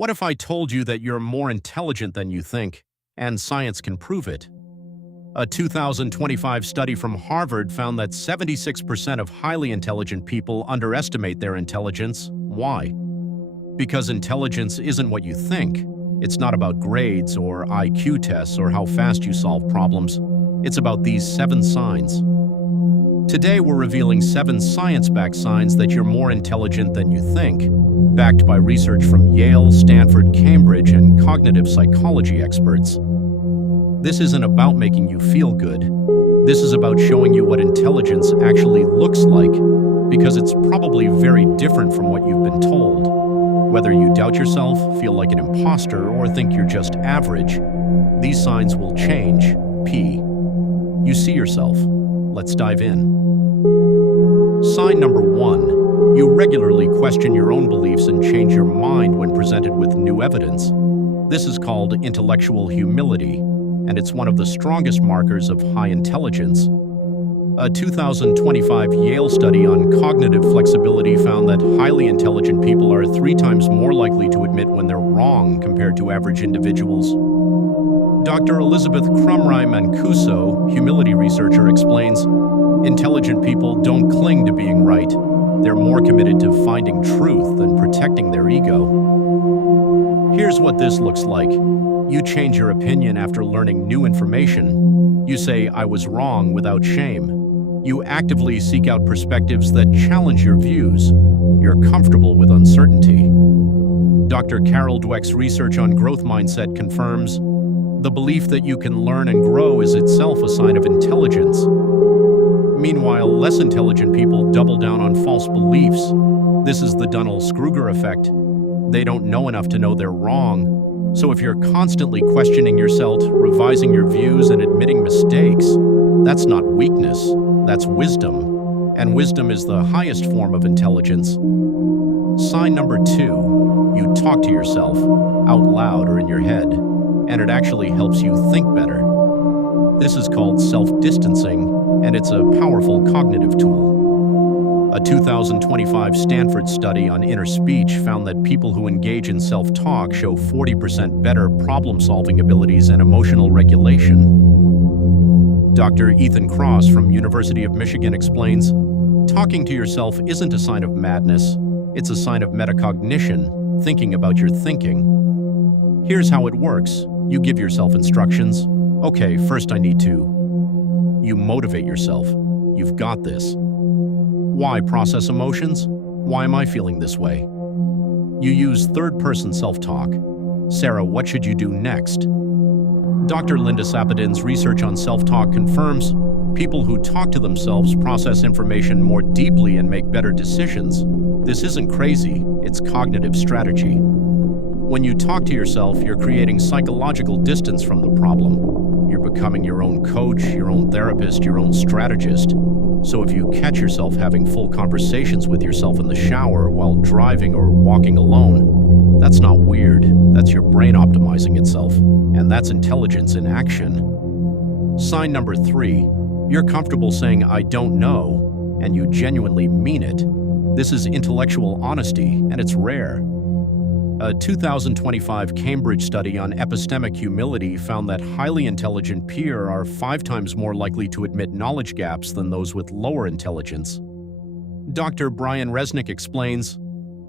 What if I told you that you're more intelligent than you think, and science can prove it? A 2025 study from Harvard found that 76% of highly intelligent people underestimate their intelligence. Why? Because intelligence isn't what you think. It's not about grades or IQ tests or how fast you solve problems. It's about these 7 signs. Today, we're revealing 7 science-backed signs that you're more intelligent than you think, backed by research from Yale, Stanford, Cambridge, and cognitive psychology experts. This isn't about making you feel good. This is about showing you what intelligence actually looks like, because it's probably very different from what you've been told. Whether you doubt yourself, feel like an imposter, or think you're just average, these signs will change. P. You see yourself. Let's dive in. Sign number 1. You regularly question your own beliefs and change your mind when presented with new evidence. This is called intellectual humility, and it's one of the strongest markers of high intelligence. A 2025 Yale study on cognitive flexibility found that highly intelligent people are 3 times more likely to admit when they're wrong compared to average individuals. Dr. Elizabeth Crumrye-Mancuso, humility researcher, explains, intelligent people don't cling to being right. They're more committed to finding truth than protecting their ego. Here's what this looks like. You change your opinion after learning new information. You say, I was wrong, without shame. You actively seek out perspectives that challenge your views. You're comfortable with uncertainty. Dr. Carol Dweck's research on growth mindset confirms, the belief that you can learn and grow is itself a sign of intelligence. Meanwhile, less intelligent people double down on false beliefs. This is the Dunning-Kruger effect. They don't know enough to know they're wrong. So if you're constantly questioning yourself, revising your views, and admitting mistakes, that's not weakness, that's wisdom. And wisdom is the highest form of intelligence. Sign number 2, you talk to yourself, out loud or in your head, and it actually helps you think better. This is called self-distancing, and it's a powerful cognitive tool. A 2025 Stanford study on inner speech found that people who engage in self-talk show 40% better problem-solving abilities and emotional regulation. Dr. Ethan Cross from University of Michigan explains, talking to yourself isn't a sign of madness, it's a sign of metacognition, thinking about your thinking. Here's how it works. You give yourself instructions. Okay, first I need to. You motivate yourself. You've got this. Why process emotions? Why am I feeling this way? You use third-person self-talk. Sarah, what should you do next? Dr. Linda Sapadin's research on self-talk confirms people who talk to themselves process information more deeply and make better decisions. This isn't crazy, it's cognitive strategy. When you talk to yourself, you're creating psychological distance from the problem. You're becoming your own coach, your own therapist, your own strategist. So if you catch yourself having full conversations with yourself in the shower while driving or walking alone, that's not weird. That's your brain optimizing itself. And that's intelligence in action. Sign number 3, you're comfortable saying, I don't know, and you genuinely mean it. This is intellectual honesty, and it's rare. A 2025 Cambridge study on epistemic humility found that highly intelligent peers are 5 times more likely to admit knowledge gaps than those with lower intelligence. Dr. Brian Resnick explains,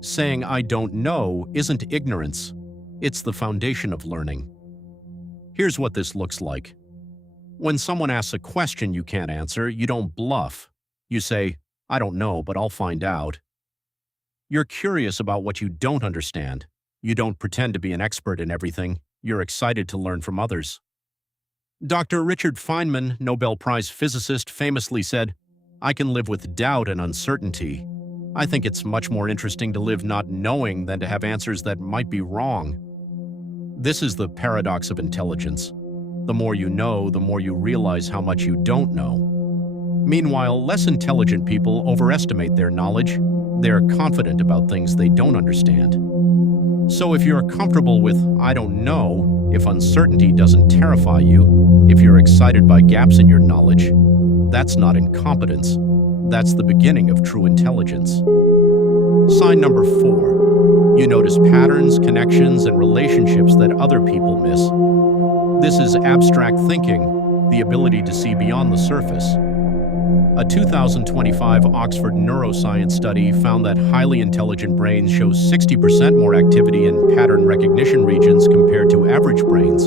saying I don't know isn't ignorance. It's the foundation of learning. Here's what this looks like. When someone asks a question you can't answer, you don't bluff. You say, I don't know, but I'll find out. You're curious about what you don't understand. You don't pretend to be an expert in everything. You're excited to learn from others. Dr. Richard Feynman, Nobel Prize physicist, famously said, I can live with doubt and uncertainty. I think it's much more interesting to live not knowing than to have answers that might be wrong. This is the paradox of intelligence. The more you know, the more you realize how much you don't know. Meanwhile, less intelligent people overestimate their knowledge. They're confident about things they don't understand. So if you're comfortable with, I don't know, if uncertainty doesn't terrify you, if you're excited by gaps in your knowledge, that's not incompetence. That's the beginning of true intelligence. Sign number 4. You notice patterns, connections, and relationships that other people miss. This is abstract thinking, the ability to see beyond the surface. A 2025 Oxford neuroscience study found that highly intelligent brains show 60% more activity in pattern recognition regions compared to average brains.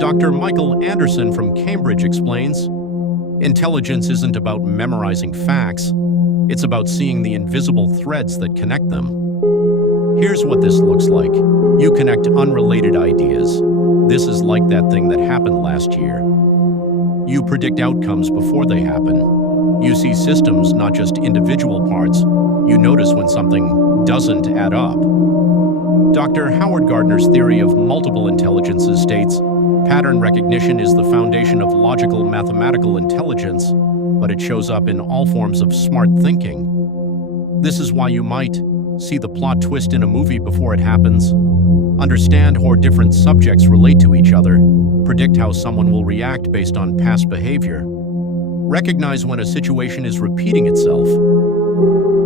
Dr. Michael Anderson from Cambridge explains, intelligence isn't about memorizing facts, it's about seeing the invisible threads that connect them. Here's what this looks like. You connect unrelated ideas. This is like that thing that happened last year. You predict outcomes before they happen. You see systems, not just individual parts. You notice when something doesn't add up. Dr. Howard Gardner's theory of multiple intelligences states, pattern recognition is the foundation of logical mathematical intelligence, but it shows up in all forms of smart thinking. This is why you might see the plot twist in a movie before it happens, understand how different subjects relate to each other, predict how someone will react based on past behavior, recognize when a situation is repeating itself.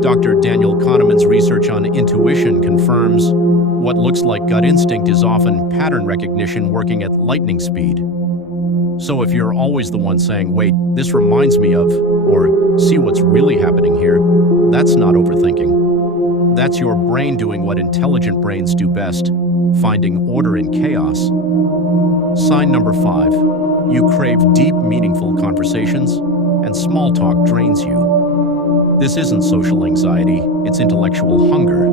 Dr. Daniel Kahneman's research on intuition confirms what looks like gut instinct is often pattern recognition working at lightning speed. So if you're always the one saying, wait, this reminds me of, or see what's really happening here, that's not overthinking. That's your brain doing what intelligent brains do best, finding order in chaos. Sign number 5. You crave deep, meaningful conversations, and small talk drains you. This isn't social anxiety, it's intellectual hunger.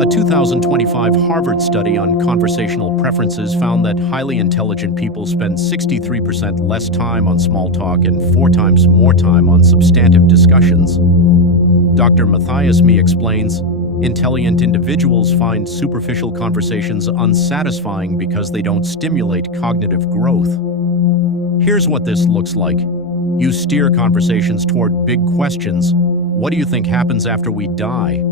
A 2025 Harvard study on conversational preferences found that highly intelligent people spend 63% less time on small talk and 4 times more time on substantive discussions. Dr. Matthias Mee explains, intelligent individuals find superficial conversations unsatisfying because they don't stimulate cognitive growth. Here's what this looks like. You steer conversations toward big questions. What do you think happens after we die?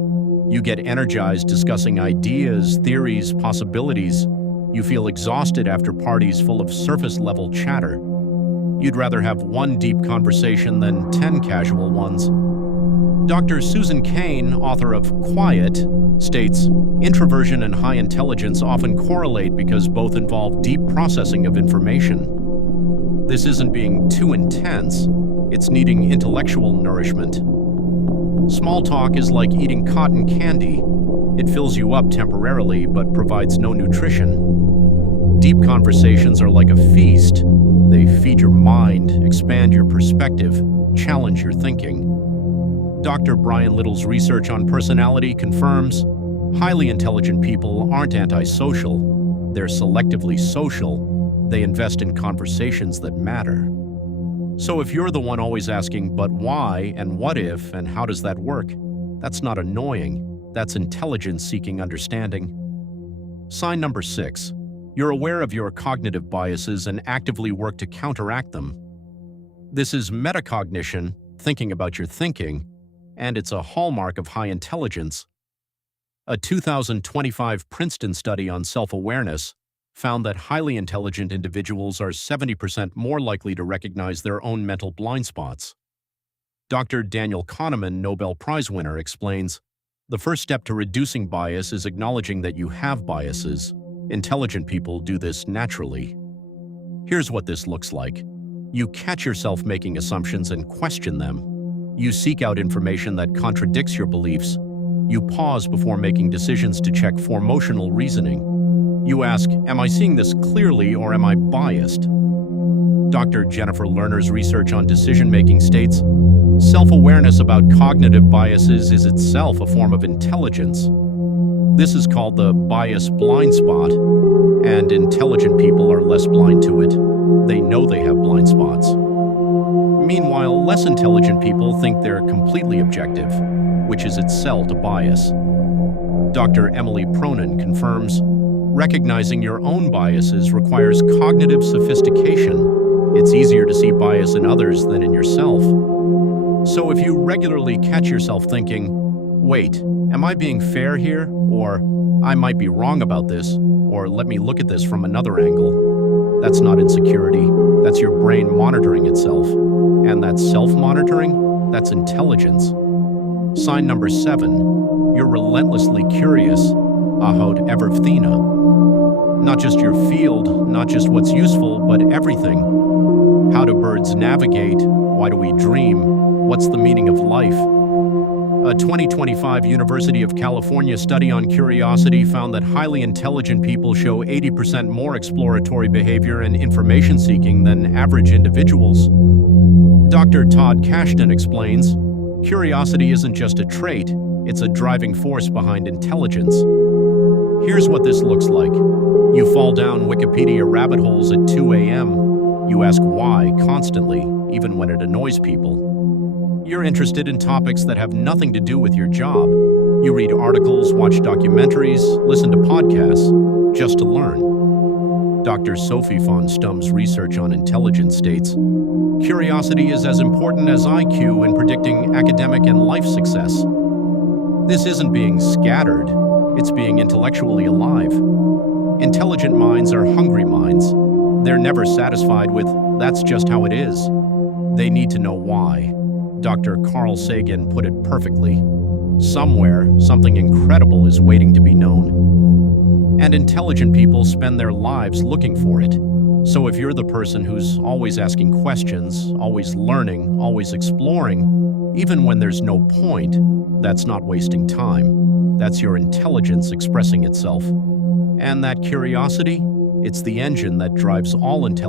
You get energized discussing ideas, theories, possibilities. You feel exhausted after parties full of surface-level chatter. You'd rather have one deep conversation than 10 casual ones. Dr. Susan Cain, author of Quiet, states, introversion and high intelligence often correlate because both involve deep processing of information. This isn't being too intense, it's needing intellectual nourishment. Small talk is like eating cotton candy. It fills you up temporarily but provides no nutrition. Deep conversations are like a feast. They feed your mind, expand your perspective, challenge your thinking. Dr. Brian Little's research on personality confirms highly intelligent people aren't antisocial. They're selectively social. They invest in conversations that matter. So if you're the one always asking, but why, and what if, and how does that work? That's not annoying. That's intelligence seeking understanding. Sign number 6. You're aware of your cognitive biases and actively work to counteract them. This is metacognition, thinking about your thinking, and it's a hallmark of high intelligence. A 2025 Princeton study on self-awareness found that highly intelligent individuals are 70% more likely to recognize their own mental blind spots. Dr. Daniel Kahneman, Nobel Prize winner, explains, the first step to reducing bias is acknowledging that you have biases. Intelligent people do this naturally. Here's what this looks like. You catch yourself making assumptions and question them. You seek out information that contradicts your beliefs. You pause before making decisions to check for emotional reasoning. You ask, am I seeing this clearly or am I biased? Dr. Jennifer Lerner's research on decision-making states, self-awareness about cognitive biases is itself a form of intelligence. This is called the bias blind spot, and intelligent people are less blind to it. They know they have blind spots. Meanwhile, less intelligent people think they're completely objective, which is itself a bias. Dr. Emily Pronin confirms, recognizing your own biases requires cognitive sophistication. It's easier to see bias in others than in yourself. So if you regularly catch yourself thinking, wait, am I being fair here? Or I might be wrong about this, or let me look at this from another angle. That's not insecurity, that's your brain monitoring itself. And that self-monitoring, that's intelligence. Sign number 7, you're relentlessly curious, ahod everythina. Not just your field, not just what's useful, but everything. How do birds navigate? Why do we dream? What's the meaning of life? A 2025 University of California study on curiosity found that highly intelligent people show 80% more exploratory behavior and information seeking than average individuals. Dr. Todd Kashdan explains, curiosity isn't just a trait, it's a driving force behind intelligence. Here's what this looks like. You fall down Wikipedia rabbit holes at 2 a.m. You ask why constantly, even when it annoys people. You're interested in topics that have nothing to do with your job. You read articles, watch documentaries, listen to podcasts, just to learn. Dr. Sophie von Stum's research on intelligence states, curiosity is as important as IQ in predicting academic and life success. This isn't being scattered, it's being intellectually alive. Intelligent minds are hungry minds. They're never satisfied with, that's just how it is. They need to know why. Dr. Carl Sagan put it perfectly. Somewhere, something incredible is waiting to be known. And intelligent people spend their lives looking for it. So if you're the person who's always asking questions, always learning, always exploring, even when there's no point, that's not wasting time. That's your intelligence expressing itself. And that curiosity, it's the engine that drives all intelligence.